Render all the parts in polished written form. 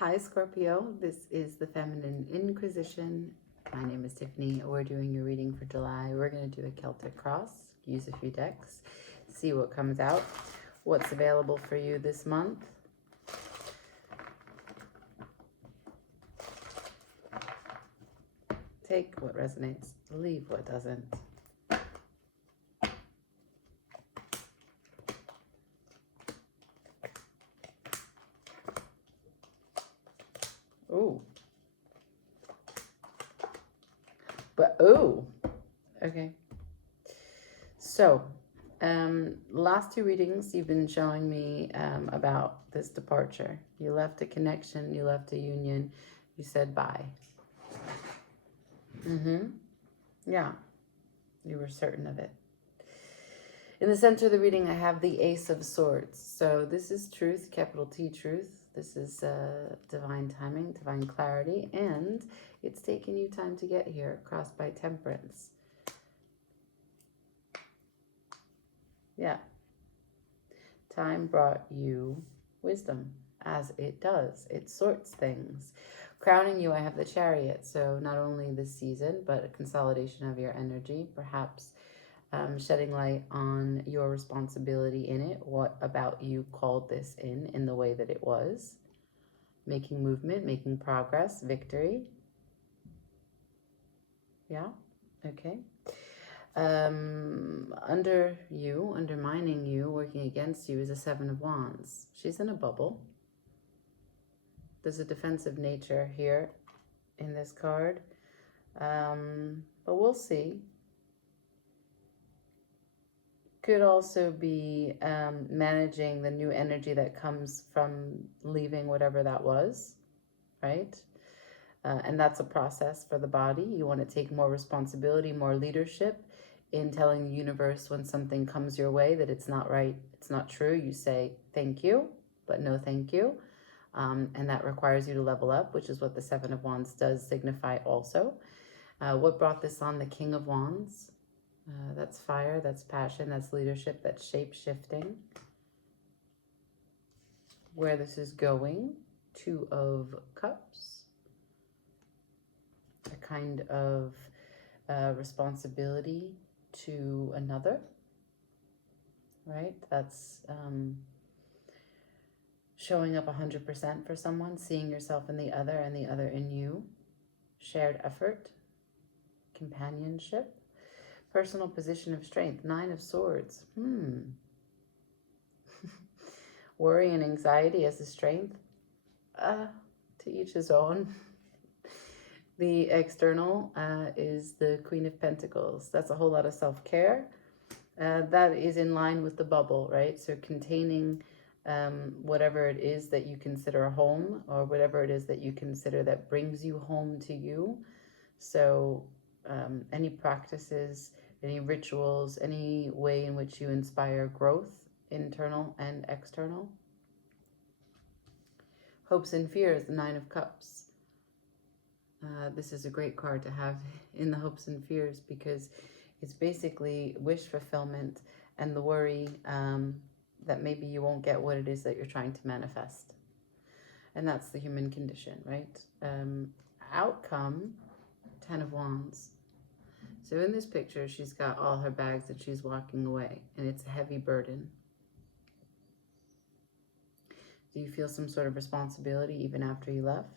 Hi Scorpio, this is the Feminine Inquisition. My name is Tiffany. We're doing your reading for July. We're going to do a Celtic cross, use a few decks, see what comes out, what's available for you this month. Take what resonates, leave what doesn't. Ooh. But, ooh. Okay. So, last two readings, you've been showing me about this departure. You left a connection, you left a union, you said bye. Yeah, you were certain of it. In the center of the reading, I have the Ace of Swords. So this is truth, capital T truth. This is divine timing, divine clarity, and it's taken you time to get here, crossed by Temperance. Yeah. Time brought you wisdom, as it does. It sorts things. Crowning you, I have the Chariot. So not only this season, but a consolidation of your energy, perhaps shedding light on your responsibility in it. What about you called this in the way that it was? Making movement, making progress, victory. Yeah, okay. Under you, undermining you, working against you is a Seven of Wands. She's in a bubble. There's a defensive nature here in this card. But we'll see. Could also be managing the new energy that comes from leaving whatever that was, right? And that's a process for the body. You want to take more responsibility, more leadership in telling the universe when something comes your way that it's not right, it's not true. You say thank you, but no thank you. And that requires you to level up, which is what the Seven of Wands does signify also. What brought this on? The King of Wands. That's fire, that's passion, that's leadership, that's shape-shifting. Where this is going, Two of Cups. A kind of responsibility to another, right? That's showing up 100% for someone, seeing yourself in the other and the other in you. Shared effort, companionship. Personal position of strength, Nine of Swords. Worry and anxiety as a strength. To each his own. The external is the Queen of Pentacles. That's a whole lot of self-care. That is in line with the bubble, right? So containing whatever it is that you consider a home, or whatever it is that you consider that brings you home to you. So any practices, any rituals, any way in which you inspire growth, internal and external. Hopes and fears, the Nine of Cups. This is a great card to have in the hopes and fears, because it's basically wish fulfillment and the worry that maybe you won't get what it is that you're trying to manifest. And that's the human condition, right? Outcome, Ten of Wands. So in this picture, she's got all her bags and she's walking away, and it's a heavy burden. Do you feel some sort of responsibility even after you left?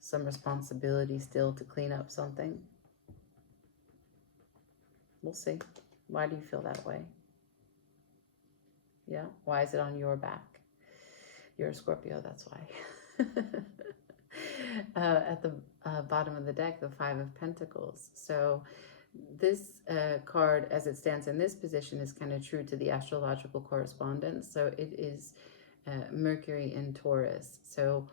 Some responsibility still to clean up something? We'll see. Why do you feel that way? Yeah, why is it on your back? You're a Scorpio, that's why. At the bottom of the deck, the Five of Pentacles. So this card, as it stands in this position, is kind of true to the astrological correspondence. So it is Mercury in Taurus. So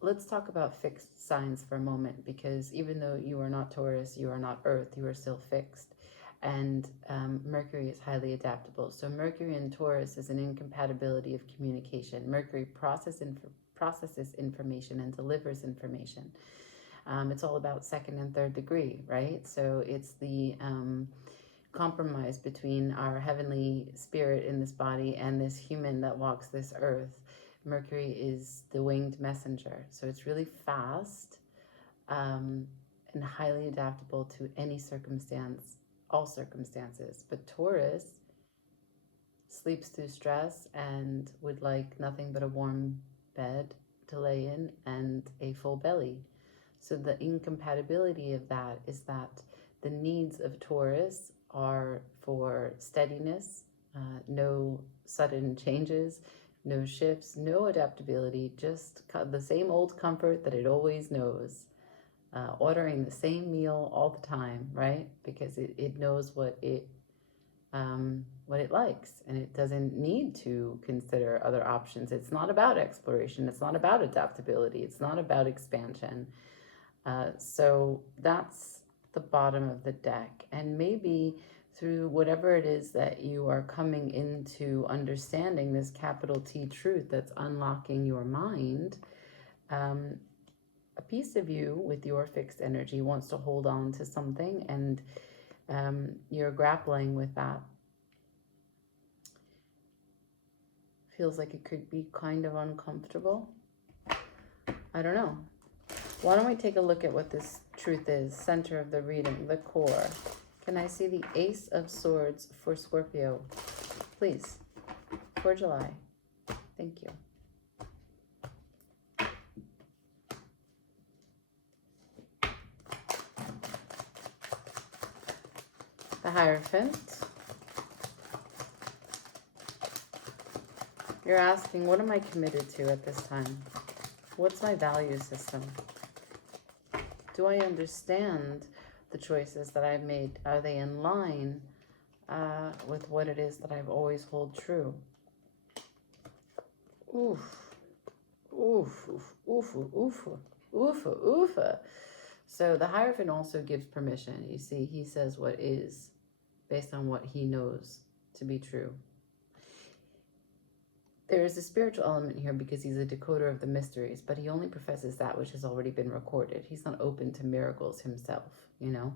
let's talk about fixed signs for a moment, because even though you are not Taurus, you are not Earth, you are still fixed. And Mercury is highly adaptable. So Mercury in Taurus is an incompatibility of communication. Mercury processes information and delivers information. It's all about second and third degree, right? So it's the compromise between our heavenly spirit in this body and this human that walks this earth. Mercury is the winged messenger. So it's really fast and highly adaptable to any circumstance, all circumstances. But Taurus sleeps through stress and would like nothing but a warm bed to lay in and a full belly. So the incompatibility of that is that the needs of Taurus are for steadiness, no sudden changes, no shifts, no adaptability, just the same old comfort that it always knows. Ordering the same meal all the time, right? Because it knows what it likes, and it doesn't need to consider other options. It's not about exploration. It's not about adaptability. It's not about expansion. So that's the bottom of the deck. And maybe through whatever it is that you are coming into understanding, this capital T truth that's unlocking your mind, a piece of you with your fixed energy wants to hold on to something, and you're grappling with that. Feels like it could be kind of uncomfortable. I don't know. Why don't we take a look at what this truth is? Center of the reading, the core. Can I see the Ace of Swords for Scorpio, please, for July? Thank you. The Hierophant. You're asking, what am I committed to at this time? What's my value system? Do I understand the choices that I've made? Are they in line with what it is that I've always held true? Oof. Oof, oof, oof, oof, oof, oof. So the Hierophant also gives permission. You see, he says what is based on what he knows to be true. There is a spiritual element here because he's a decoder of the mysteries, but he only professes that which has already been recorded. He's not open to miracles himself, you know.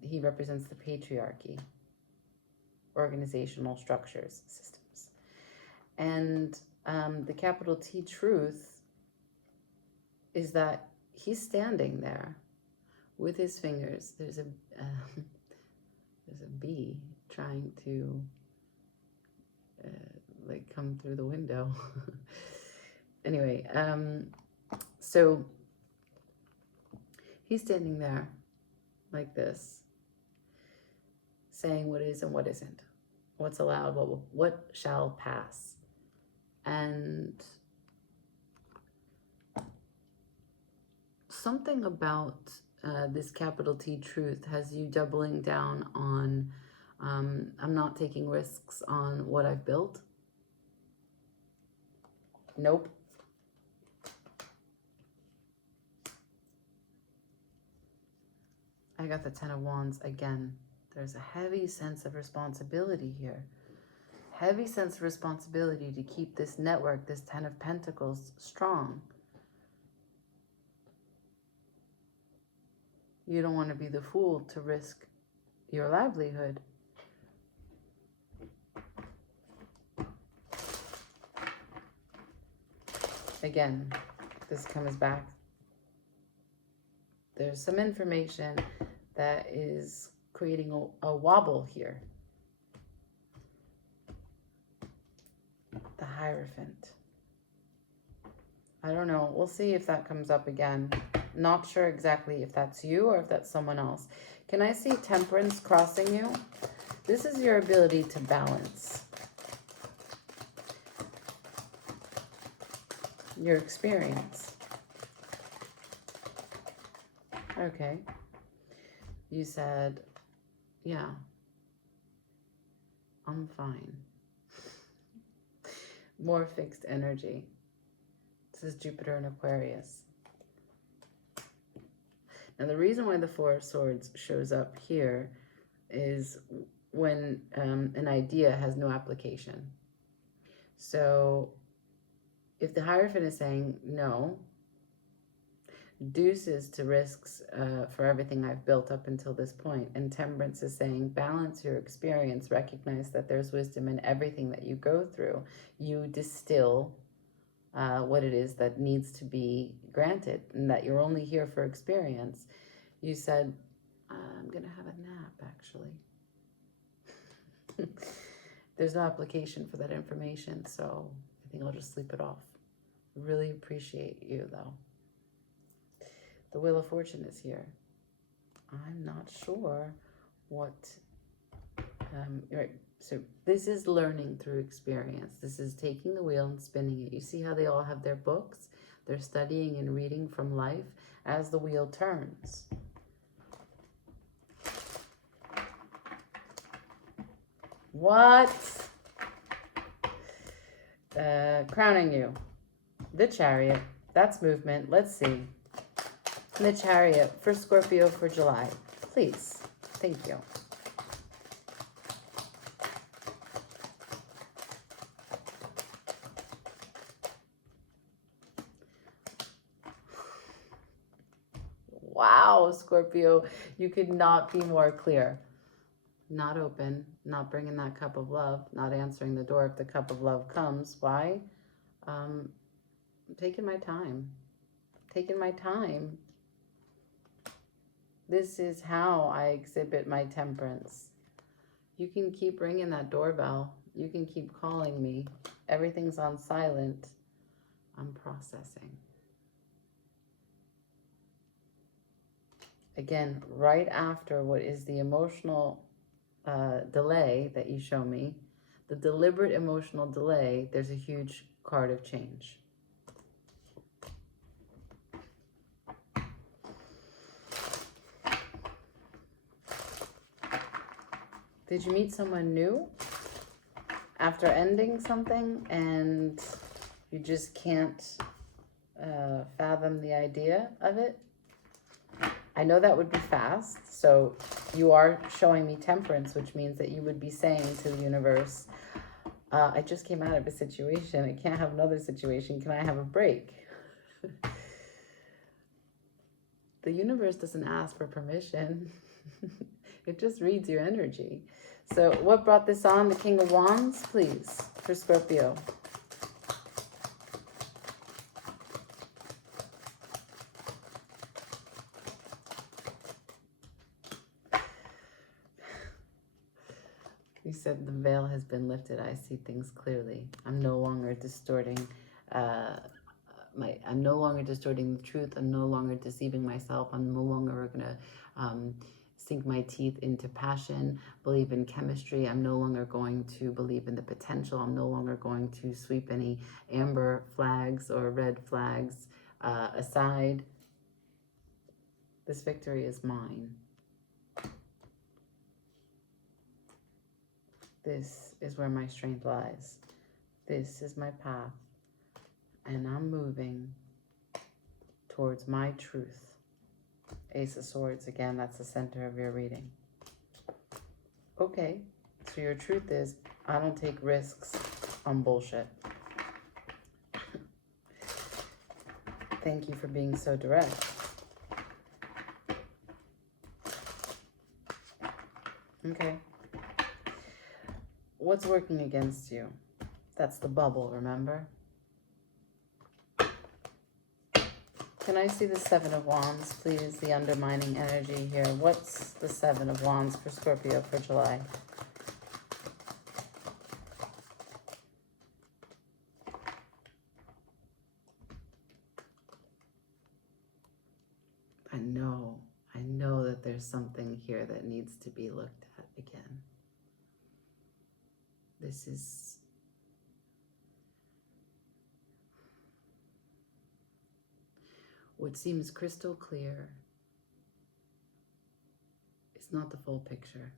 He represents the patriarchy, organizational structures, systems. And the capital T truth is that he's standing there with his fingers. There's a bee trying to like come through the window. Anyway, so he's standing there like this, saying what is and what isn't, what's allowed, what shall pass. And something about this capital T truth has you doubling down on I'm not taking risks on what I've built. Nope. I got the Ten of Wands again. There's a heavy sense of responsibility here. Heavy sense of responsibility to keep this network, this Ten of Pentacles, strong. You don't want to be the fool to risk your livelihood. Again, this comes back. There's some information that is creating a wobble here. The Hierophant. I don't know. We'll see if that comes up again. Not sure exactly if that's you or if that's someone else. Can I see Temperance crossing you? This is your ability to balance your experience. Okay. You said, yeah, I'm fine. More fixed energy. This is Jupiter in Aquarius. Now, the reason why the Four of Swords shows up here is when an idea has no application. So if the Hierophant is saying no, Deuces to risks for everything I've built up until this point. And Temperance is saying, balance your experience. Recognize that there's wisdom in everything that you go through. You distill what it is that needs to be granted, and that you're only here for experience. You said, I'm going to have a nap, actually. There's no application for that information, so I think I'll just sleep it off. Really appreciate you, though. The Wheel of Fortune is here. I'm not sure what... right. So this is learning through experience. This is taking the wheel and spinning it. You see how they all have their books? They're studying and reading from life as the wheel turns. What? Crowning you. The Chariot. That's movement. Let's see. The Chariot for Scorpio for July. Please. Thank you. Wow, Scorpio, you could not be more clear. Not open, not bringing that cup of love, not answering the door if the cup of love comes. Why? I'm taking my time. Taking my time. This is how I exhibit my temperance. You can keep ringing that doorbell. You can keep calling me. Everything's on silent. I'm processing. Again, right after what is the emotional delay that you show me, the deliberate emotional delay, there's a huge card of change. Did you meet someone new after ending something and you just can't fathom the idea of it? I know that would be fast, so you are showing me temperance, which means that you would be saying to the universe, I just came out of a situation. I can't have another situation. Can I have a break? The universe doesn't ask for permission. It just reads your energy. So what brought this on? The King of Wands, please, for Scorpio. You said the veil has been lifted. I see things clearly. I'm no longer distorting I'm no longer distorting the truth. I'm no longer deceiving myself. I'm no longer gonna sink my teeth into passion, believe in chemistry. I'm no longer going to believe in the potential. I'm no longer going to sweep any amber flags or red flags aside. This victory is mine. This is where my strength lies. This is my path. And I'm moving towards my truth. Ace of Swords, again, that's the center of your reading. Okay, so your truth is, I don't take risks on bullshit. Thank you for being so direct. Okay. What's working against you? That's the bubble, remember? Can I see the Seven of Wands, please? The undermining energy here. What's the Seven of Wands for Scorpio for July? I know that there's something here that needs to be looked at again. This is... what seems crystal clear is not the full picture.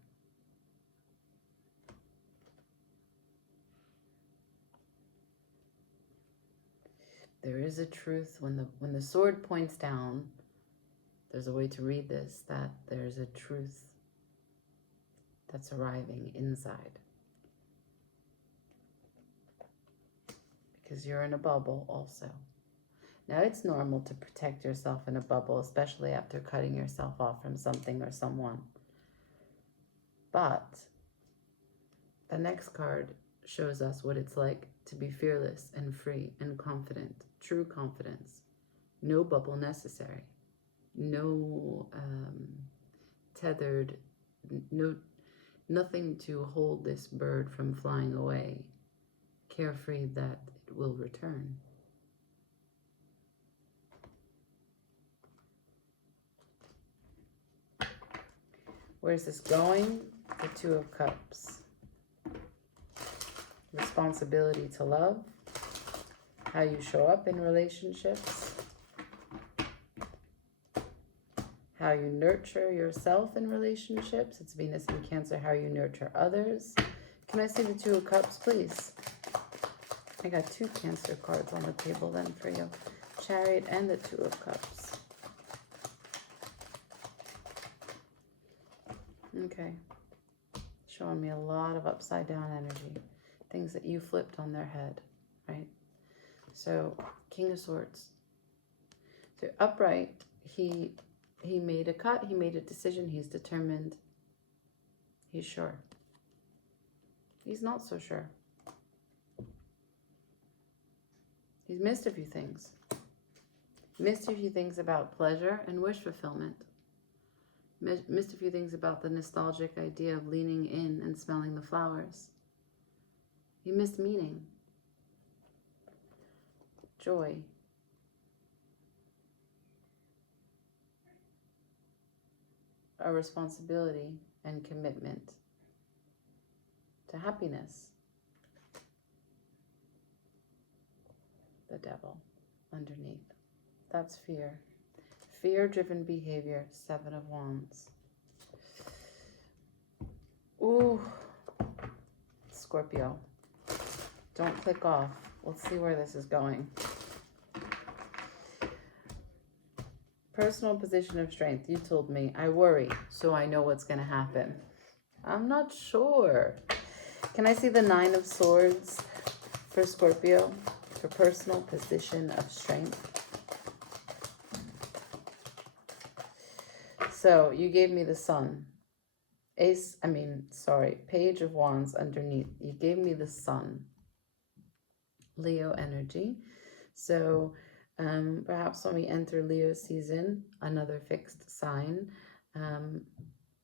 There is a truth when the sword points down. There's a way to read this, that there's a truth that's arriving inside. Because you're in a bubble also. Now, it's normal to protect yourself in a bubble, especially after cutting yourself off from something or someone. But the next card shows us what it's like to be fearless and free and confident, true confidence. No bubble necessary. No tethered, nothing to hold this bird from flying away, carefree that it will return. Where's this going? The Two of Cups. Responsibility to love. How you show up in relationships. How you nurture yourself in relationships. It's Venus in Cancer. How you nurture others. Can I see the Two of Cups, please? I got 2 Cancer cards on the table then for you. Chariot and the Two of Cups. Okay. Showing me a lot of upside down energy. Things that you flipped on their head, right? So, King of Swords. So, upright, he made a cut. He made a decision. He's determined. He's sure. He's not so sure. He's missed a few things. Missed a few things about pleasure and wish fulfillment. Missed a few things about the nostalgic idea of leaning in and smelling the flowers. He missed meaning, joy, a responsibility and commitment to happiness. The Devil underneath. That's fear. Fear-driven behavior, 7 of Wands. Ooh, Scorpio. Don't click off. Let's see where this is going. Personal position of strength. You told me. I worry, so I know what's going to happen. I'm not sure. Can I see the 9 of Swords for Scorpio? For personal position of strength. So you gave me the Sun. Page of Wands underneath. You gave me the Sun. Leo energy. So perhaps when we enter Leo season, another fixed sign,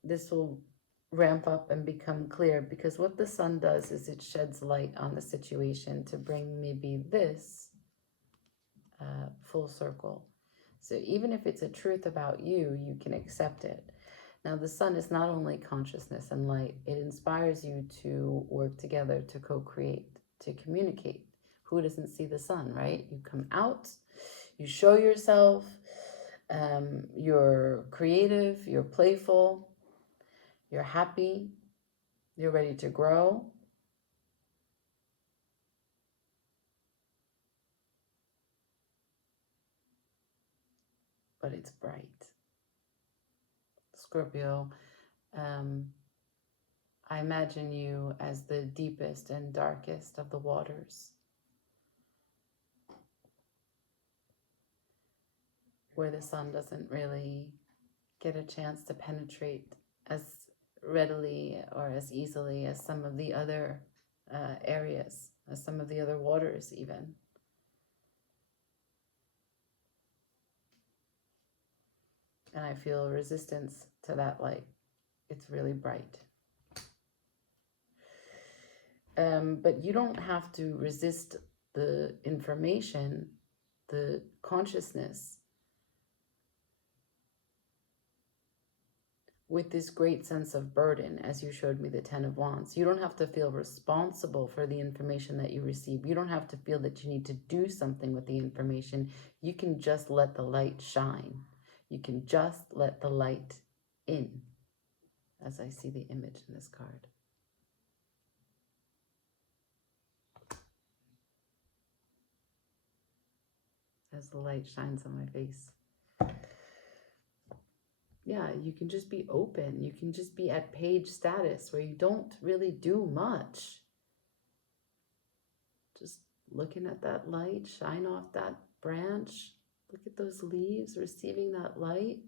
this will ramp up and become clear, because what the Sun does is it sheds light on the situation to bring maybe this full circle. So even if it's a truth about you, you can accept it. Now, the Sun is not only consciousness and light. It inspires you to work together, to co-create, to communicate. Who doesn't see the Sun, right? You come out, you show yourself, you're creative, you're playful, you're happy, you're ready to grow. But it's bright. Scorpio, I imagine you as the deepest and darkest of the waters, where the Sun doesn't really get a chance to penetrate as readily or as easily as some of the other areas, as some of the other waters even. And I feel a resistance to that light. It's really bright. But you don't have to resist the information, the consciousness, with this great sense of burden, as you showed me the 10 of Wands. You don't have to feel responsible for the information that you receive. You don't have to feel that you need to do something with the information. You can just let the light shine. You can just let the light in, as I see the image in this card. As the light shines on my face. Yeah, you can just be open. You can just be at page status where you don't really do much. Just looking at that light shine off that branch, Look at those leaves receiving that light.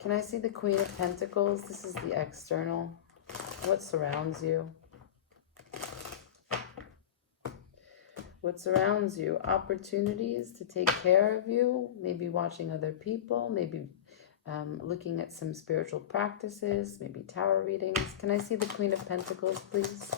Can I see the Queen of Pentacles? This is the external. What surrounds you? What surrounds you? Opportunities to take care of you, maybe watching other people, maybe looking at some spiritual practices, maybe tarot readings. Can I see the Queen of Pentacles, please?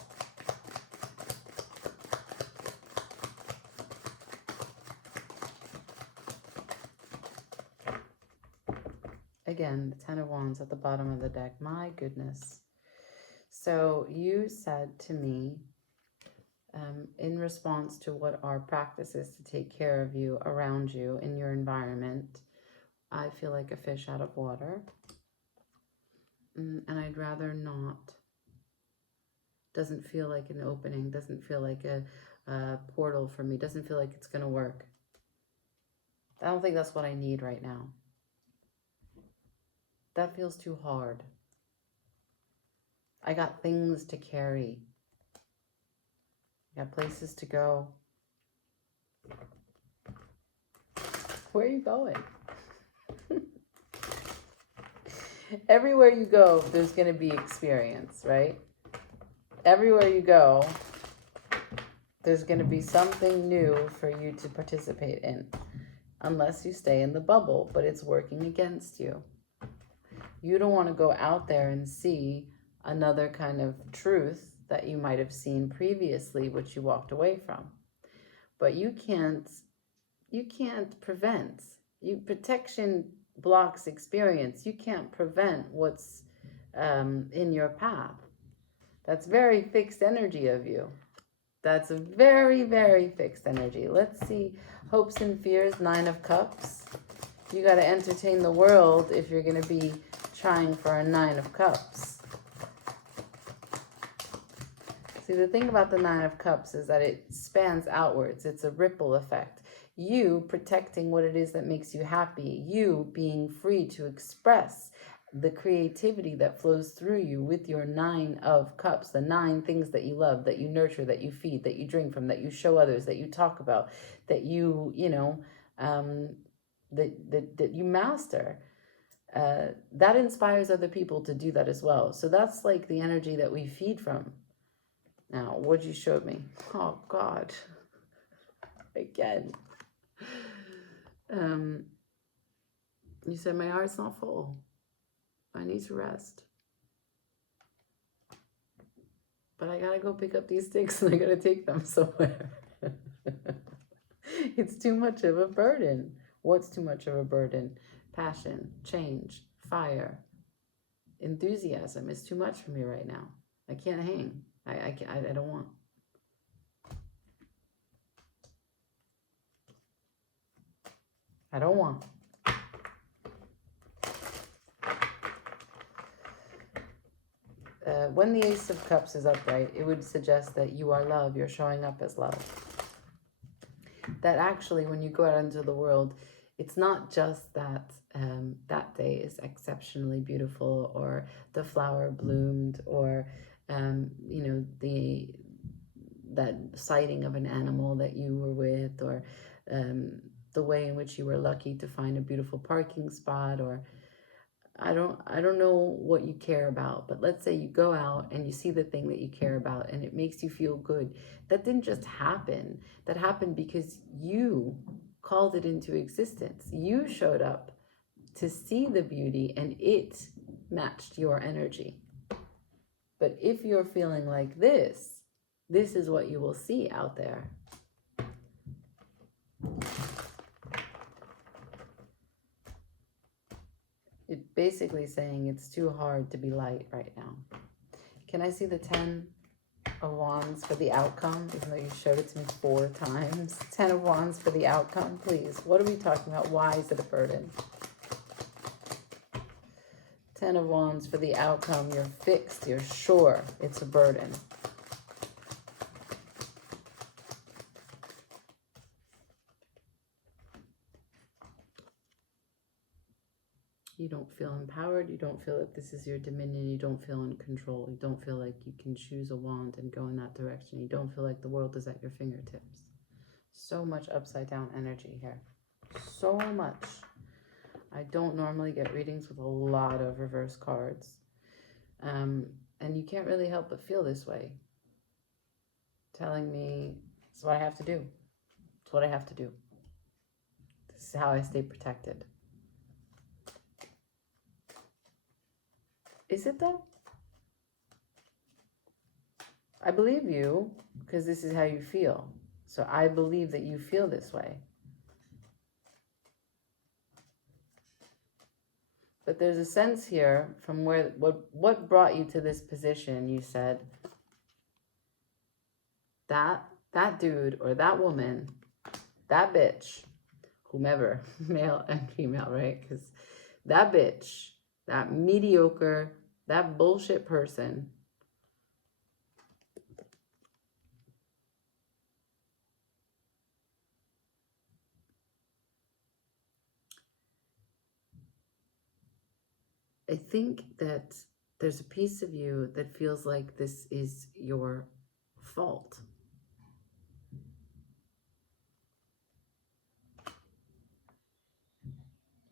Again, the Ten of Wands at the bottom of the deck. My goodness. So you said to me, in response to what our practice is to take care of you, around you, in your environment, I feel like a fish out of water. And I'd rather not. Doesn't feel like an opening. Doesn't feel like a portal for me. Doesn't feel like it's going to work. I don't think that's what I need right now. That feels too hard. I got things to carry. I got places to go. Where are you going? Everywhere you go, there's going to be experience, right? Everywhere you go, there's going to be something new for you to participate in. Unless you stay in the bubble, but it's working against you. You don't want to go out there and see another kind of truth that you might have seen previously, which you walked away from. But you can't prevent. Protection blocks experience. You can't prevent what's in your path. That's very fixed energy of you. That's a very, very fixed energy. Let's see. Hopes and fears, 9 of Cups. You got to entertain the world if you're going to be trying for a 9 of Cups. See, the thing about the 9 of Cups is that it spans outwards. It's a ripple effect. You protecting what it is that makes you happy. You being free to express the creativity that flows through you with your 9 of Cups. The 9 things that you love, that you nurture, that you feed, that you drink from, that you show others, that you talk about, that you that you master. That inspires other people to do that as well. So that's like the energy that we feed from. Now, what you showed me? Oh, God. Again. You said my heart's not full. I need to rest. But I gotta go pick up these sticks and I gotta take them somewhere. It's too much of a burden. What's too much of a burden? Passion, change, fire, enthusiasm is too much for me right now. I can't hang. I don't want. I don't want. When the Ace of Cups is upright, it would suggest that you are love. You're showing up as love. That actually, when you go out into the world, it's not just that that day is exceptionally beautiful, or the flower bloomed, or that sighting of an animal that you were with, or the way in which you were lucky to find a beautiful parking spot, or I don't know what you care about, but let's say you go out and you see the thing that you care about and it makes you feel good. That didn't just happen. That happened because you called it into existence. You showed up to see the beauty and it matched your energy. But if you're feeling like this is what you will see out there. It's basically saying it's too hard to be light right now. Can I see the 10 of Wands for the outcome, even though you showed it to me 4 times? 10 of Wands for the outcome, please. What are we talking about? Why is it a burden? 10 of Wands for the outcome. You're fixed. You're sure it's a burden. You don't feel empowered. You don't feel that this is your dominion. You don't feel in control. You don't feel like you can choose a wand and go in that direction. You don't feel like the world is at your fingertips. So much upside down energy here. So much. I don't normally get readings with a lot of reverse cards. And you can't really help but feel this way. Telling me it's what I have to do. It's what I have to do. This is how I stay protected. Is it though? I believe you because this is how you feel. So I believe that you feel this way. But there's a sense here from where what brought you to this position. You said that dude or that woman, that bitch, whomever, male and female, right? Because that bitch, that mediocre, that bullshit person I think that there's a piece of you that feels like this is your fault.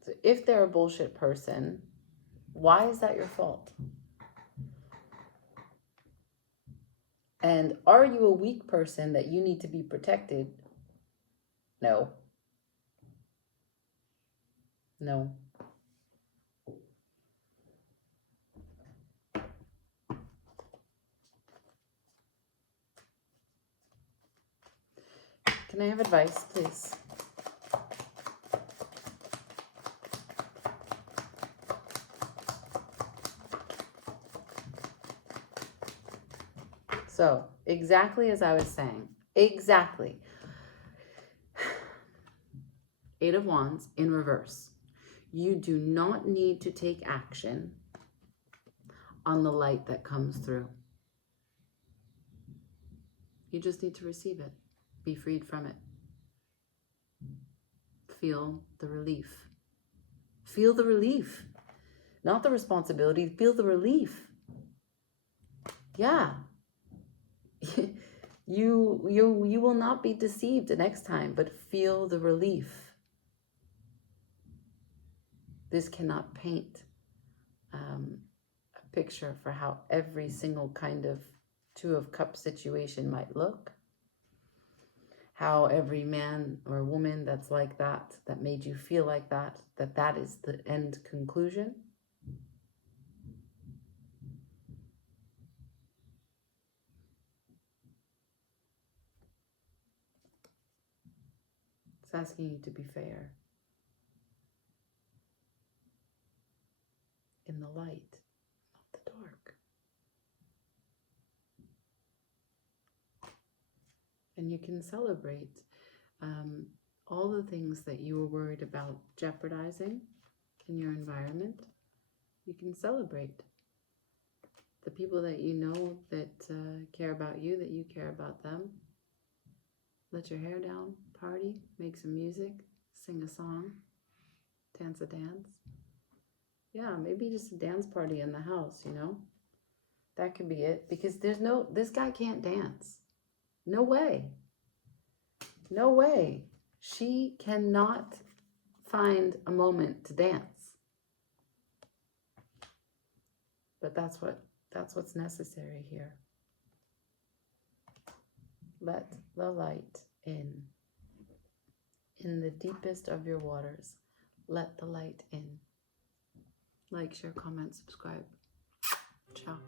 So if they're a bullshit person, why is that your fault? And are you a weak person that you need to be protected? No. No. Can I have advice, please? So, exactly as I was saying, exactly. Eight of Wands in reverse. You do not need to take action on the light that comes through. You just need to receive it. Be freed from it. Feel the relief. Feel the relief. Not the responsibility. Feel the relief. Yeah. You will not be deceived the next time, but feel the relief. This cannot paint a picture for how every single kind of Two of Cups situation might look. How every man or woman that's like that made you feel like that is the end conclusion. It's asking you to be fair. In the light, not the dark. And you can celebrate all the things that you were worried about jeopardizing in your environment. You can celebrate the people that you know that care about you, that you care about them. Let your hair down, party, make some music, sing a song, dance a dance. Yeah, maybe just a dance party in the house, you know? That could be it. Because this guy can't dance. No way. No way. She cannot find a moment to dance. But that's what's necessary here. Let the light in. In the deepest of your waters, let the light in. Like, share, comment, subscribe. Ciao.